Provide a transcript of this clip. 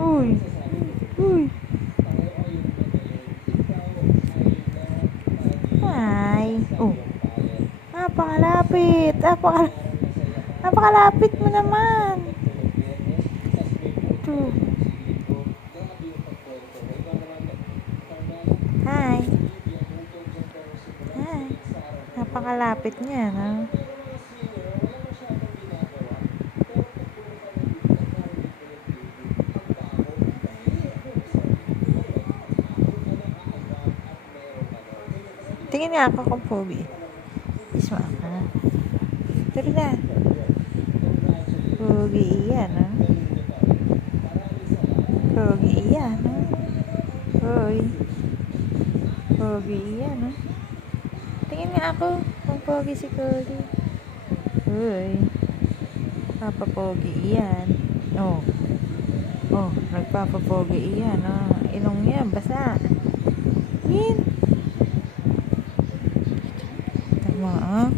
Uy. Uy. Hi. Oh. Napakalapit. Napaka Napakalapit mo naman. Ito. Hi. Hi. Napakalapit niya, no? Tingin nga ako kung pogi. Isma ka. Tara na. Pogi iyan, ha? Pogi iyan, ha? Hoy. Pogi iyan, ha? Tingin nga ako kung pogi si Cody. Hoy. Papapogi iyan. Oh. Oh, nagpapapogi iyan, ha? Ilong niya, basa. 晚安